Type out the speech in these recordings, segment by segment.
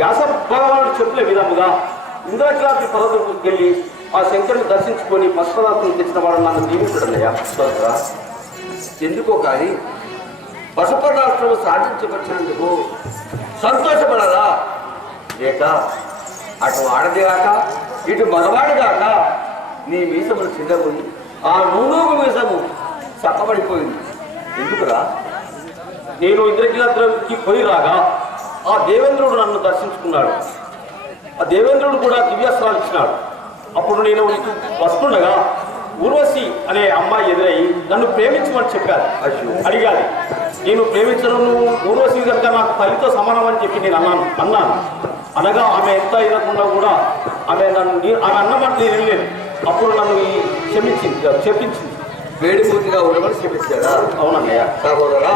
వ్యాస భగవానుడు చెప్పిన విధముగా ఇంద్రకీలాద్రి పర్వతంకి వెళ్ళి ఆ శంకరుని దర్శించుకొని పశుపదార్థం తెచ్చిన వాడు నన్ను దీవించడయ్యా. ఎందుకో కానీ పశుపదార్థం సాధించవచ్చినందుకు సంతోషపడరా? లేక అటు ఆడది కాక ఇటు మగవాడి కాక నీ మీసములు చిన్నపోయి ఆ నూనూగు మీసము చక్కబడిపోయింది. ఎందుకురా? నేను ఇంద్రకీలాద్రికి పోయి రాగా ఆ దేవేంద్రుడు నన్ను దర్శించుకున్నాడు. ఆ దేవేంద్రుడు కూడా దివ్యాస్త్రాలు ఇచ్చినాడు. అప్పుడు నేను వస్తుండగా ఊర్వశి అనే అమ్మాయి ఎదురై నన్ను ప్రేమించమని చెప్పారు. అడిగాలి, నేను ప్రేమించడం నువ్వు ఊర్వశి కనుక నాకు తల్లితో సమానం అని చెప్పి నేను అన్నాను. అనగా ఆమె ఎంత అయినకుండా కూడా ఆమె అన్నమాట నేను వెళ్ళలేదు. అప్పుడు నన్ను చెప్పించింది వేడిమూతిగా ఉండమని చెప్పించారా? అవునన్నయ్య. సహోదరా,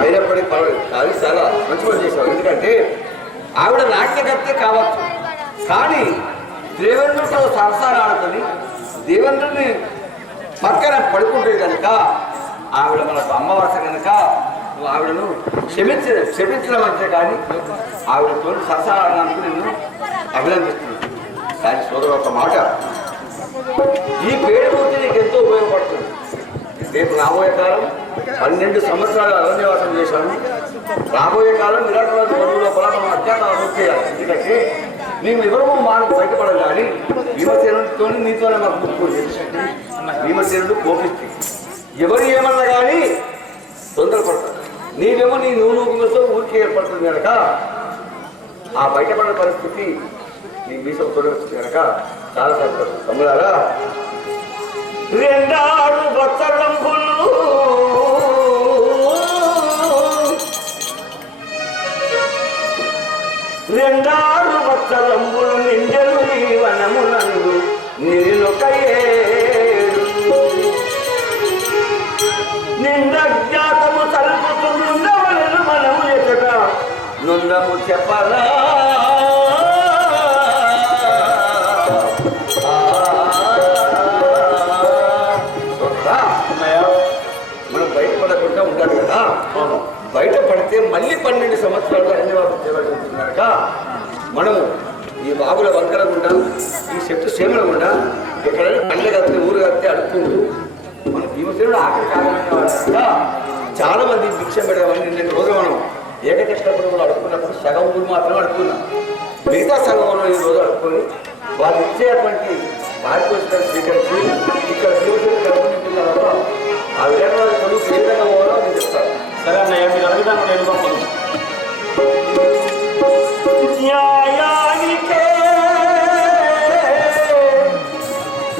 అయినప్పటికీ పర్వాలేదు, అది చాలా మంచి పని చేశావు. ఎందుకంటే ఆవిడ నాట్యకర్తే కావచ్చు, కానీ దేవేంద్రుడితో సరసాలు ఆడుతుంది. దేవేంద్రుడిని పక్కన పడుకుంటుంది కనుక ఆవిడ మనకు అమ్మవాస కనుక నువ్వు ఆవిడను క్షమించడం అంతే కానీ ఆవిడతో సరసాలు ఆడడానికి నిన్ను అభినందిస్తున్నాను. కానీ సోదరు ఒక మాట, ఈ పేరుమూర్తి నీకు ఎంతో ఉపయోగపడుతుంది. రేపు రాబోయే కాలం 12 సంవత్సరాలు అరణ్యవాసం చేశాను. రాబోయే కాలం విరాటరాజు వరువు లోపల మనం అత్యాచారం అమలు చేయాలి. ఎందుకంటే మేము ఎవరూ మాకు బయటపడదు కానీ భీమసేనుడితో నీతోనే మాకు ముక్కు చేసి భీమసేనుడు కోపిస్తే ఎవరు ఏమన్నా కానీ తొందరపడతారు. నీవేమో నీ నూనెతో ఊరికి ఏర్పడుతుంది కనుక ఆ బయటపడిన పరిస్థితి నీ మీసం తొలగొచ్చింది కనుక చాలా సంతోషం. తమ్ముడారా, 2 బచ్చలంబులు 2 బచ్చలంబులు నిండెలు ఈ వనమునందు నిరులొక 7 నిందజ్ఞాతము సల్పుతు నుండవలను మనము ఎచట నుండము చెప్పరా? మనం బయటపడకుండా ఉండాలి కదా. బయటపడితే మళ్ళీ 12 సంవత్సరాలు అరణ్యవాసం చేయవలసి ఉంటుంది కనుక మనము ఈ బాబుల వంకల గుండా ఈ చెట్టు సేమల గుండా ఎక్కడైనా పండ్లు కడితే ఊరు కడితే అడుక్కుంటూ మన భీమసేనుడు ఆఖరి కారణంగా చాలా మంది భిక్ష పెడదామని నిన్న రోజు మనం ఏకచక్రపురం కూడా అడుక్కున్నప్పుడు సగం ఊరు మాత్రమే అడుక్కున్నాం. మిగతా సగంలో ఈ రోజు అడుక్కొని వాళ్ళు ఇచ్చేటువంటి పారితోషికాలు స్వీకరించి ఇక్కడ భీమసేనుడు కలుపుకుంటున్న తర్వాత ఆ విరాటరాజు కొడుకు ఏ విధంగా పోవాలో నేను చెప్తాను. సరే అన్నయ్య, మీరు అడిగిదాన్ని నేను పంపను. న్యాయానికే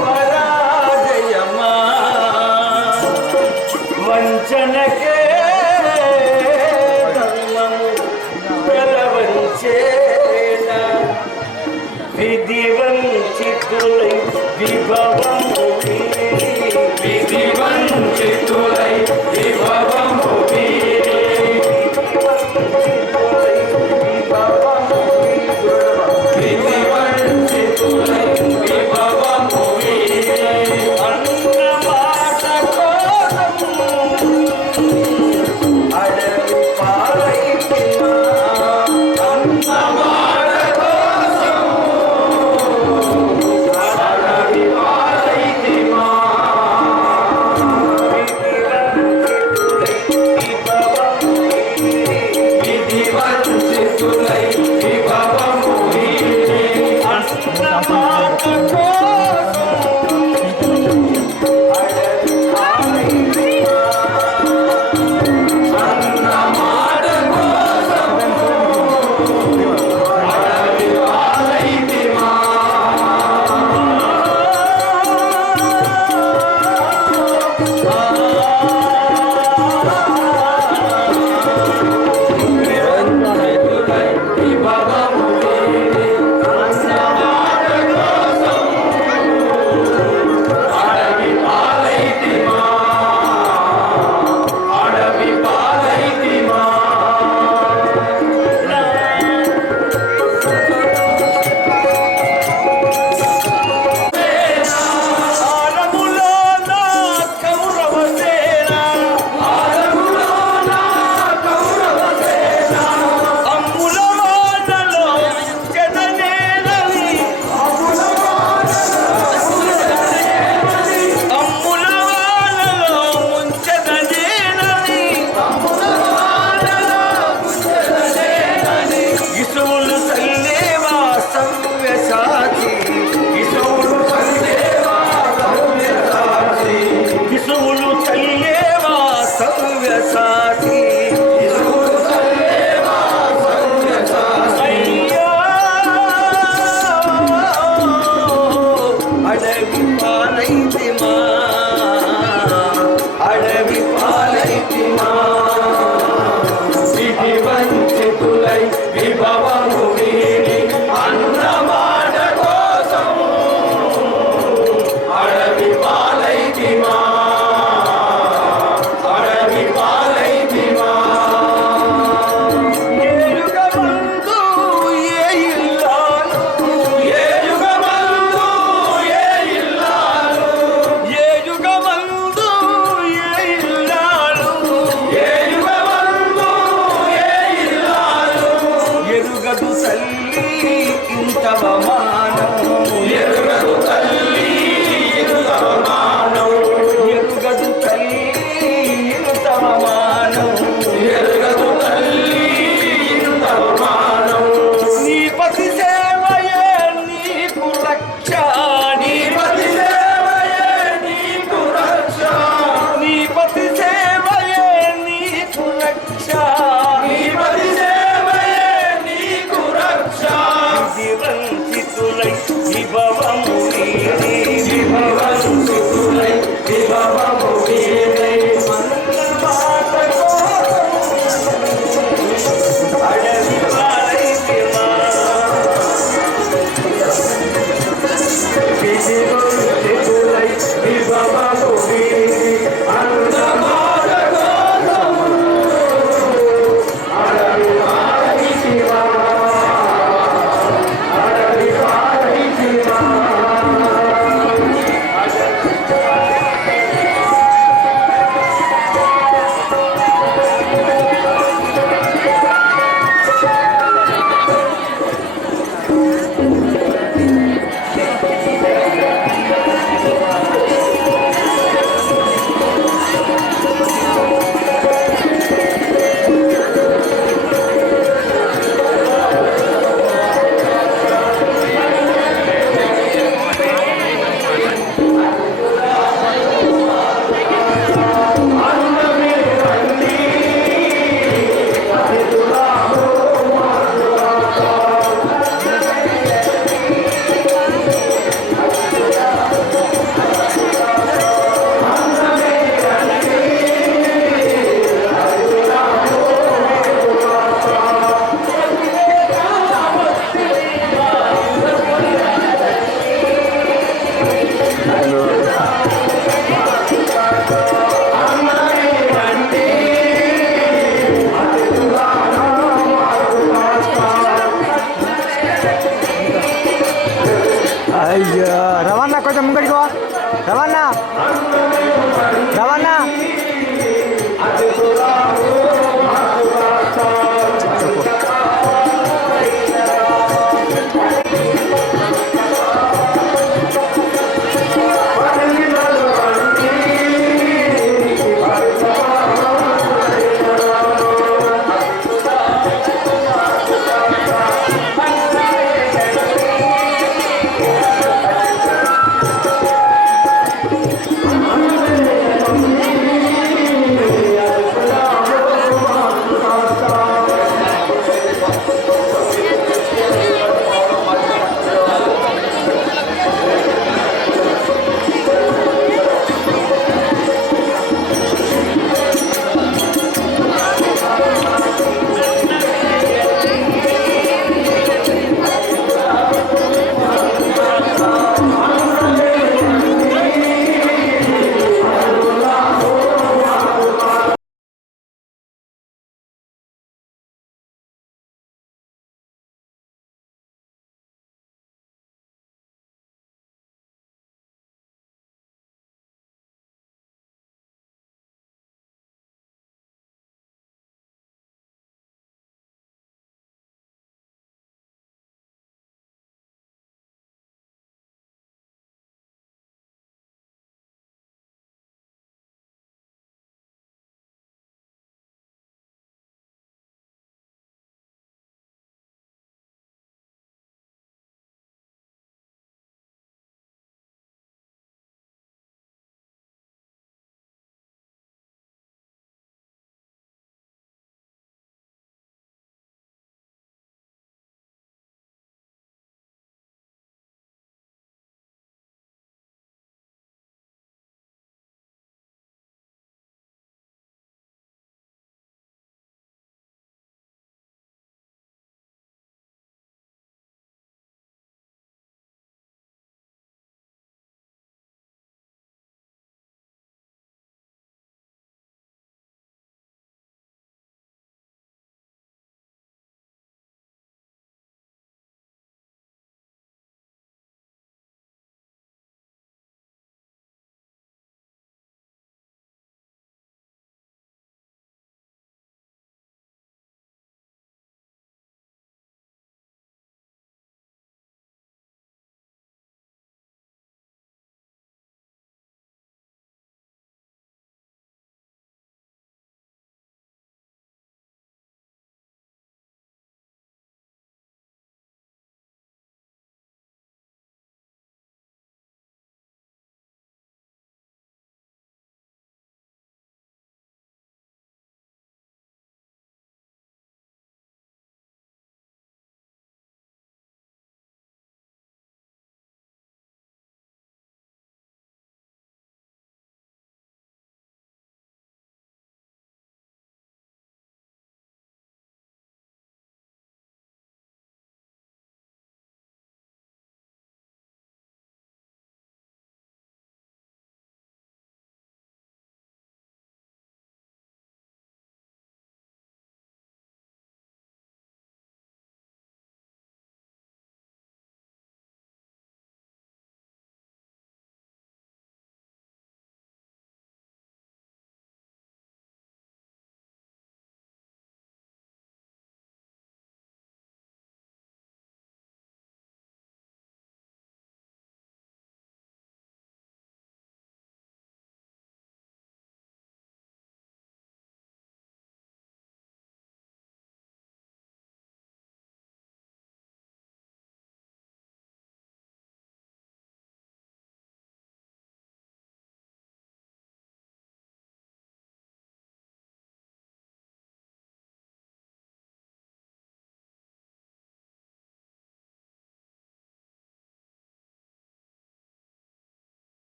పరాజయమా, వంచనకే ధర్మము వెలవంచేన, విధి వంచితులై విభవము విధి వంచితులై విభవము భవము వీడి అన్నమాట కోసం అడవి పాలైతిమా అడవి పాలైతిమా ఏ యుగమందు ఏ ఇల్లాలు ఏ యుగమందు ఏ ఇల్లాలు ఏ యుగమందు ఏ ఇల్లాలు ఏ యుగమందు ఏ ఇల్లాలు ఎరుగదు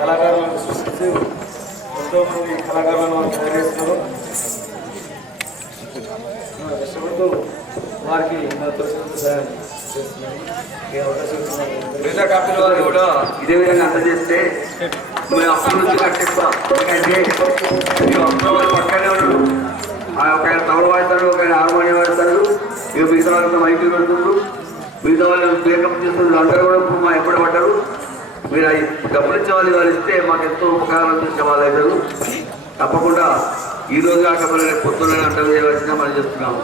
కళాకారులను సృష్టించి ఎంతో మంది కళాకారులను వాళ్ళు తయారు చేస్తున్నారు. కష్టపడుతూ వారికి నా తోచినంత సహాయం చేస్తున్నారు. ఈ అవకాశం ఇచ్చినందుకు మిగతా కంపెనీ వాళ్ళు కూడా ఇదే విధంగా అందజేస్తే మేము అప్పుల నుంచి కట్టిస్తాం. ఎందుకంటే మేము అప్పుల వాళ్ళు పక్కనే ఉన్నాడు. ఒక తవలు వాడతాడు, ఒక హార్మోనియం వాడతాడు, ఇక మిగతా వాళ్ళతో మైకి పెడుతుండ్రు, మిగతా వాళ్ళు బ్రేకప్ చేస్తున్నారు. అందరూ కూడా ఇప్పుడు మా ఎప్పుడు పడ్డారు. మీరు అవి డబ్బులు ఇచ్చే వాళ్ళు వాళ్ళు ఇస్తే మాకు ఎంతో ఉపకారం చేసే వాళ్ళు అవుతారు. తప్పకుండా ఈ రోజు కాకపోతే రేపు పొద్దున్న అంటే చేయవలసిన మనం చేస్తున్నాము.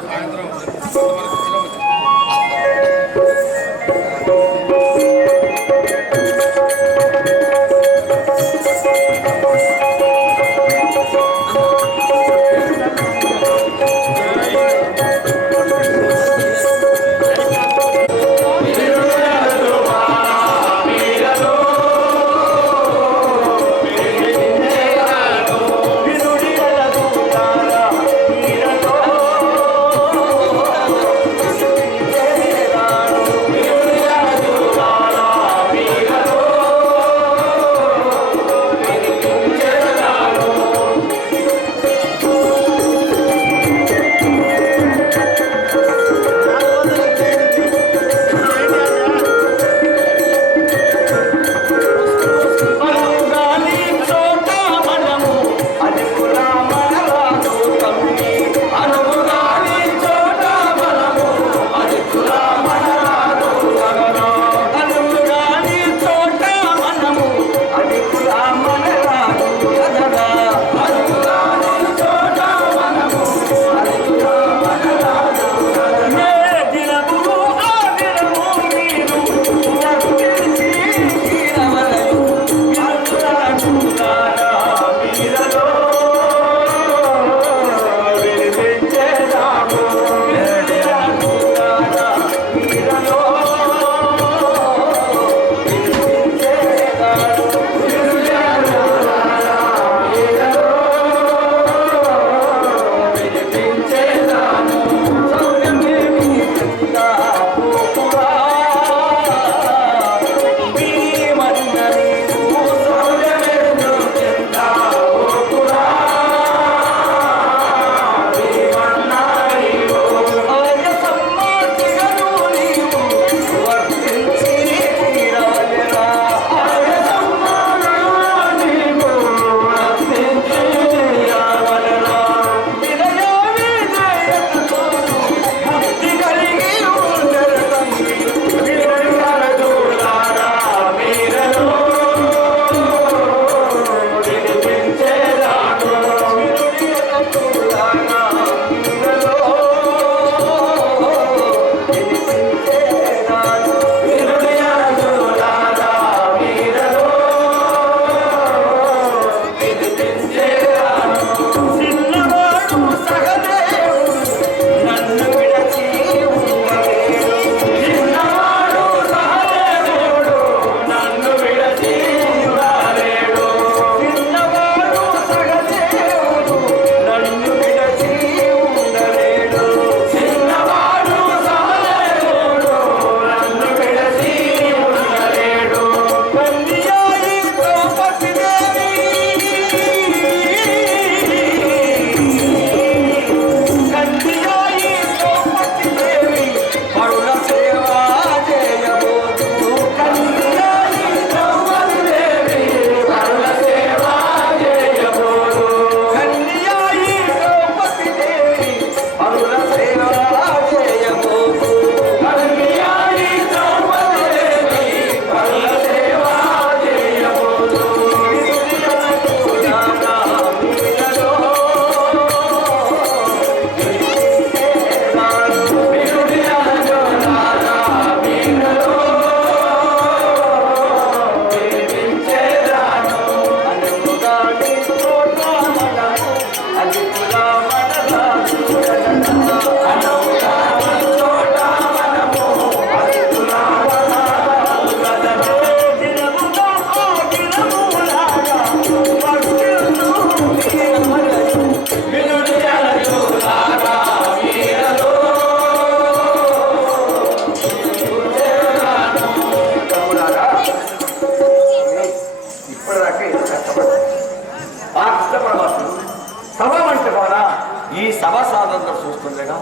ఈ సభ సాధనతో చూస్తుండగా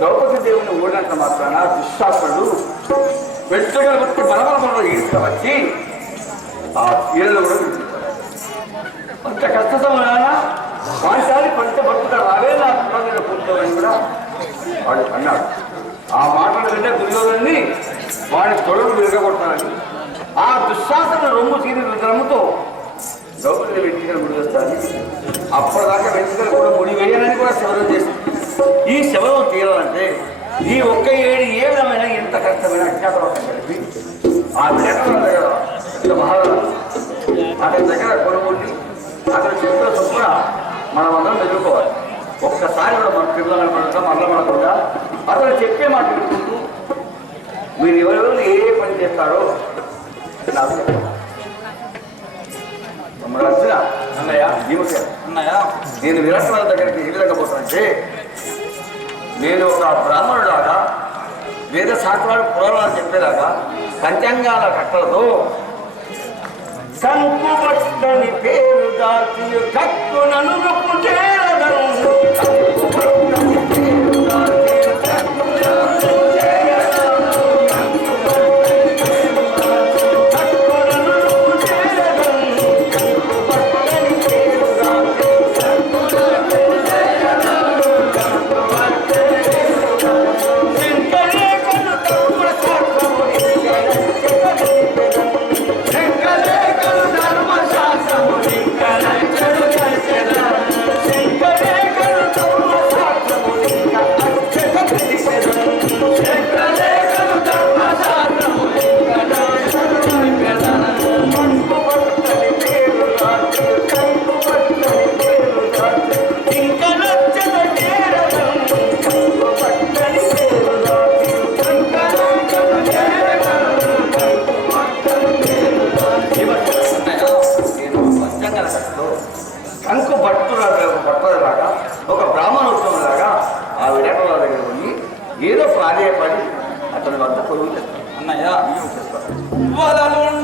ద్రౌపది దేవుని ఓడినంత మాత్రాన దుశ్శాసనుడు వెంట్రుకలు కొట్టి బలబలంలో ఈడ్చుకొచ్చి ఆ చీరలు కూడా విడిచిపోయారు. అంత కష్ట సమయాన వాసారి పంచభక్తుగా రావే నా పురాణంలో కూర్చోవని కూడా వాడు అన్నాడు. ఆ మాటలు వింటే దుర్యోధనుని వాడి తొడలు విరగొట్టాలని ఆ దుశ్శాసన రొమ్ము చీరి రమ్ముతో ద్రౌపది వెంట్రుకలు ముడి వస్తారని అప్పటిదాకా వెంట్రుకలు కూడా ముడి వేయాలని కూడా శవరం చేసింది. ఈ శవరం తీరాలంటే ఈ ఒక్క ఏ విధమైన ఎంత కష్టమైన అజ్ఞాతవాసం కలిపి ఆ జగన్ దగ్గర మహారాజు అతని దగ్గర కొనుగోలు అతను చెప్పిన చొప్పున మనం అందరం ఎదుర్కోవాలి. ఒక్కసారి కూడా మన పిల్లలు పడకుండా మరల పడకుండా అతను చెప్పే మాట వినుకుంటూ మీరు ఎవరెవరు ఏ పని చేస్తారో నాకు చెప్పండి. వచ్చిన అన్నయ్య అన్నయ్య నేను విరాట్ రాజు దగ్గరికి ఏ విధంగా పోతానంటే నేను ఒక బ్రాహ్మణుడాగా వేద శాస్త్రాలు పురాణాలు చెప్పేలాగా పంచాంగాల కట్టలతో కంకుబట్టని పేరు దాచి కక్కునను భక్తులాగా ఒక బ్రాహ్మణోత్సవంలాగా ఆ విరాట దగ్గర పోయి ఏదో ప్రాధేయపడి అతని వద్ద పొరుగు చేస్తాను. అన్నయ్య చేస్తాను.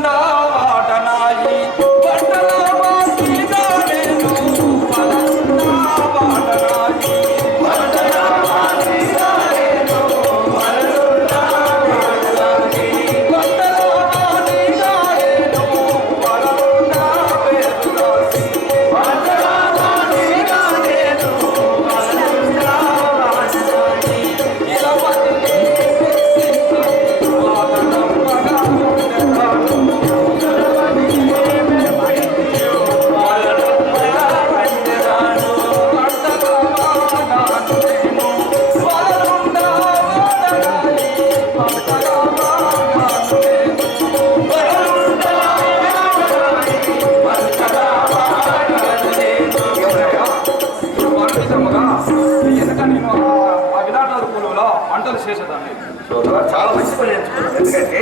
చాలా మంచి పని ఎంచుకున్నాను. ఎందుకంటే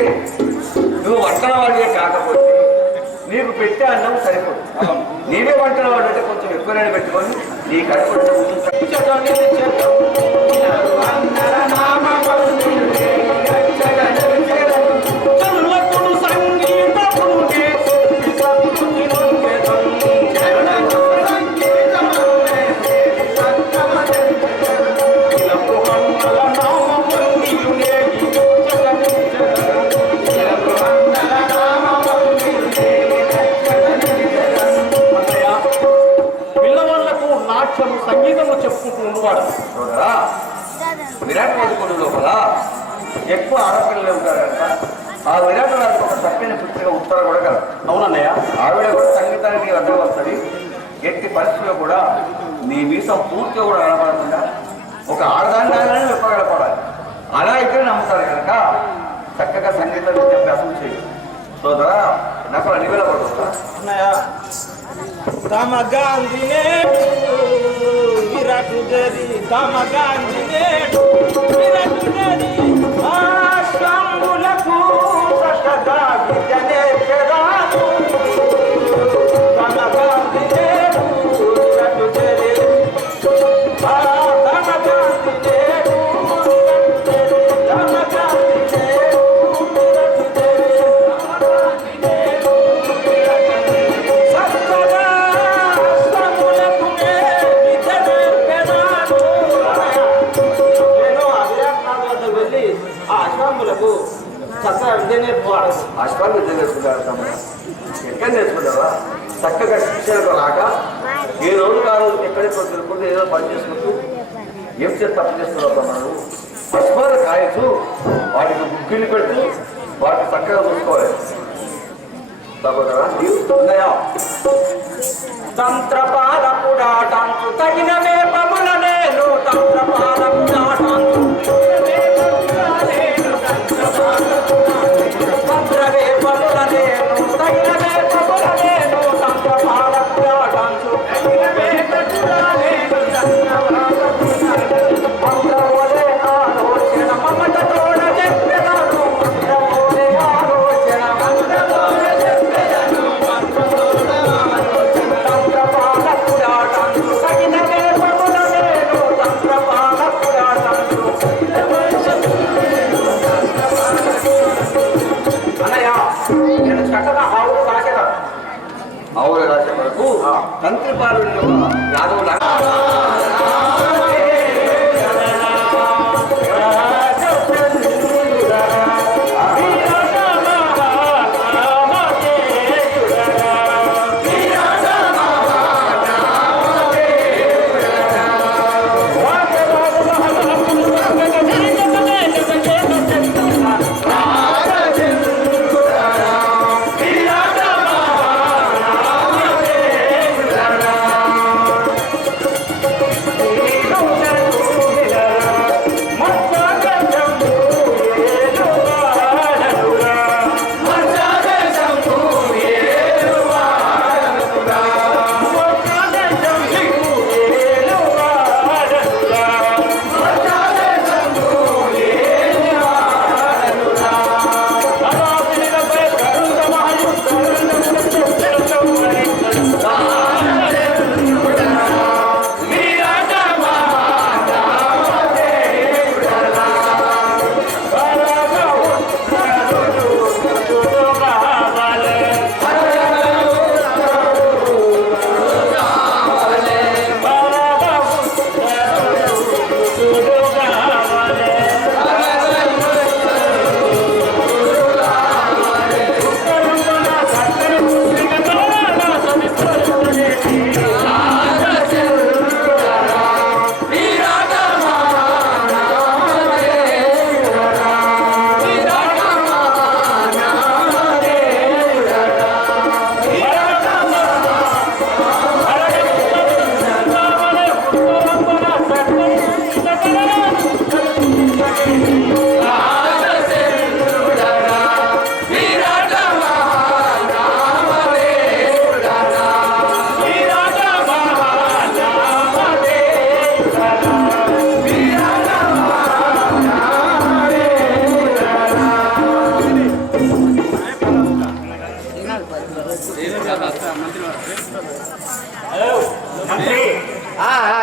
నువ్వు వంటల వాడివే కాకపోతే నీకు పెట్టే అన్నం సరిపోదు. నీవే వంటల వాడు అంటే కొంచెం ఎక్కువనే పెట్టుకొని నీ కడుపు సంగీతంలో చెప్పుకుంటూ ఉండేవాడు. విరాట్ పదకొండు లోపల ఎక్కువ ఆడపిల్లలు ఉంటారంట. ఆ విరాట్ రాజుకు ఒక చక్కని పుట్టిన ఉత్తర కూడా కలదు. అవునన్నయ్య, ఆవిడ కూడా సంగీతానికి అడ్డం వస్తుంది. ఎట్టి పరిస్థితిలో కూడా నీ మీసం పూర్తిగా కూడా కనపడకుండా ఒక ఆడదాన్ని విప్పగలపడాలి. అలా అయితే నమ్ముతారు కనుక చక్కగా సంగీతం అభ్యాసం చేయి. సోదరా నాకు అన్ని వేళ పడుతుందా అన్నయ్య తమ గాంధీనే విరాటు జరి తమ గాంధీనే విరాటు జరి ఆశ్రములకు సకదా విజనే చెరాను తమ గాంధీనే విరాటు జరి చక్కగా విద్య నేర్పుకోవాలి. అశ్వాన్ని నేర్చుకుంటారు తమ్ముడు. ఎక్కడ నేర్చుకుంటావా? చక్కగా శిక్షణకు రాక ఏ రోజు ఆ రోజు ఎక్కడెక్కడ తిరుగుకుంటూ ఏదో పని చేసుకుంటూ ఏం చేసి తప్పు చేస్తున్నావు తమ్ముడు? అశ్వాన్ని కాయచ్చు, వాటికి ముగ్గులు పెడుతూ వాటిని చక్కగా చూసుకోవాలి. ఉన్నాయా? తంత్రపాలకుడాటంతు తగిన వేపముల నేను తంత్రవేపముల నేను తగిన వేపముల నేను తంత్రపాలకుడాటంతు మంత్రమోలే ఆలోచన మమత తోడ చెప్పెదను మంత్రమోలే ఆలోచన నేను చక్కగా ఆవులు రాసిన ఆవులు రాసే వరకు తంత్రిపాలు యాదవుల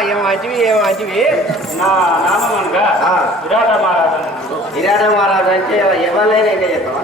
ఏమంటివి నా నామం అనగా విరాట మహారాజు. విరాట మహారాజు అంటే ఎవరైనా చెప్తావా?